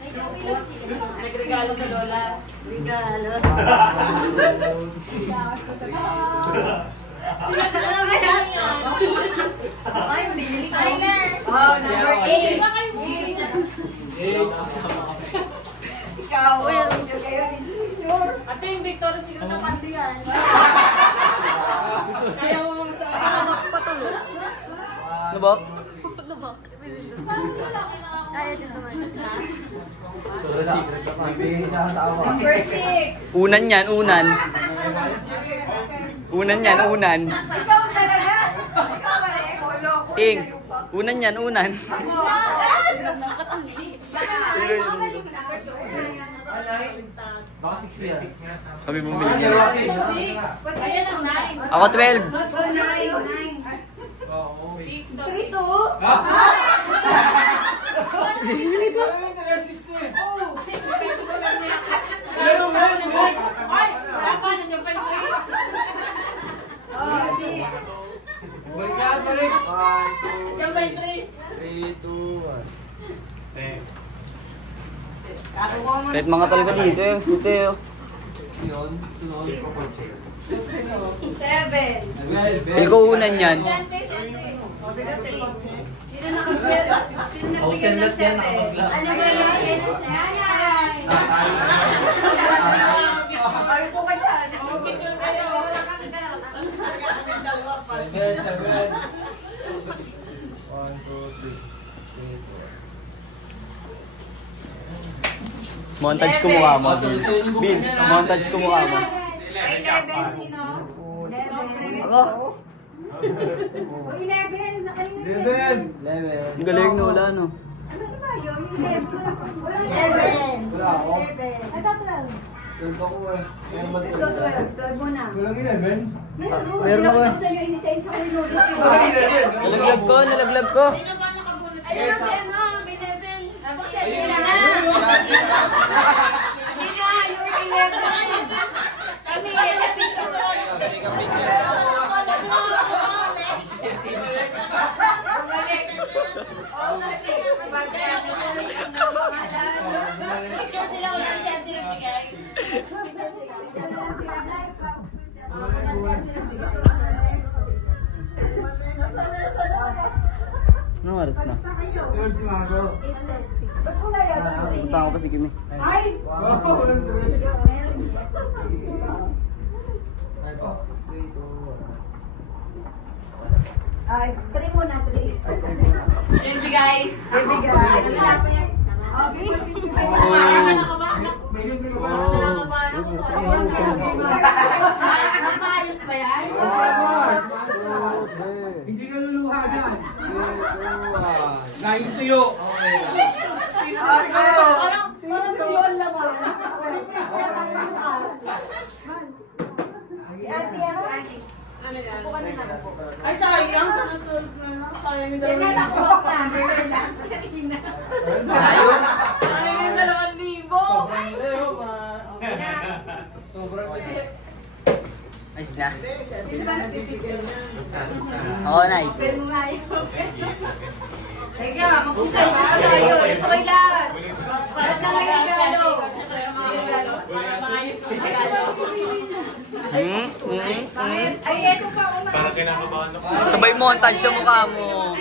Nagregalo sa lola. Regalo. Sila Ano kaya niya? Ay, binili ko. Oh, number 8. Ikaw, meron ka kayo ni Sure. Ate, yung Victoria's Secret na panty yan. Kaya mo mga sa patuloy. Lubok? Kaya din naman. Number 6. Unan yan, unan. Unan yan, unan. Ikaw talaga? Ikaw ba rin? Holo ko. Ting, unan yan, unan. Baka 6 yan. Kami bumili niya. 6. Ayan ang 9. Ako 12. 9. 6. 3, 2. Ay, tama na yung 5. Oh, 6. Balik. Yung 3. 3, 2, 1. Kahit mga talaga dito yung sute oh. Yun. Sunod. 7. Pili ko unan yan. Sino nakapil? Sino nagbigay ng 7? Ano ba yan? Ay, po ka dyan. Picture kayo. 1, 2, 3. Montage ko mukha mo. Bin, montage ko mukha mo. 11, sino? 11. Ako. O, 11. Nakalimutan. 11. Ang galing no, wala no. Ano ba yun? 11. Wala ako. 11. Ito, 12. 12 ako eh. Meron ba Ito, 12. 12 mo na. Walang 11? Meron mo. Meron ako. Pinakita ko sa inyo, isa-isa ko yung noodles. Nalaglag ko, nalaglag ko. Ayun si ano, Bineben. Sige na na. Hindi na, yung 11. Kami, picture. Picture sila kung saan si Ate nagbigay. Anong oras na? Yun si Mago. Punta ko pa si Kimi. Ay! Wow. Walang 3. Ay po. 3, 2, 1. Ay, 3 mo na, 3. Yung bigay. Bibigay. Parang ka ba? Maayos ba yan? Hindi ka luluha dyan. Laing tuyo. Parang yun naman. Si Ate, ano? Ay, sayang. Sana 12 na. Sayang yung Yan na lang ko pa. Meron lang sa kanina. Sayang yung 2,000. Sobrang leo ba? Okay na. Sobrang leo. Ayos na. Sino ba nagpipigil na? Oo, Nay. Open mo nga yun. Teka, mag-usay pa tayo. Ito kay lahat. Lahat na may regalo. May regalo. Maayos yung regalo. Ay, eto pa. Sabay montage sa mukha mo.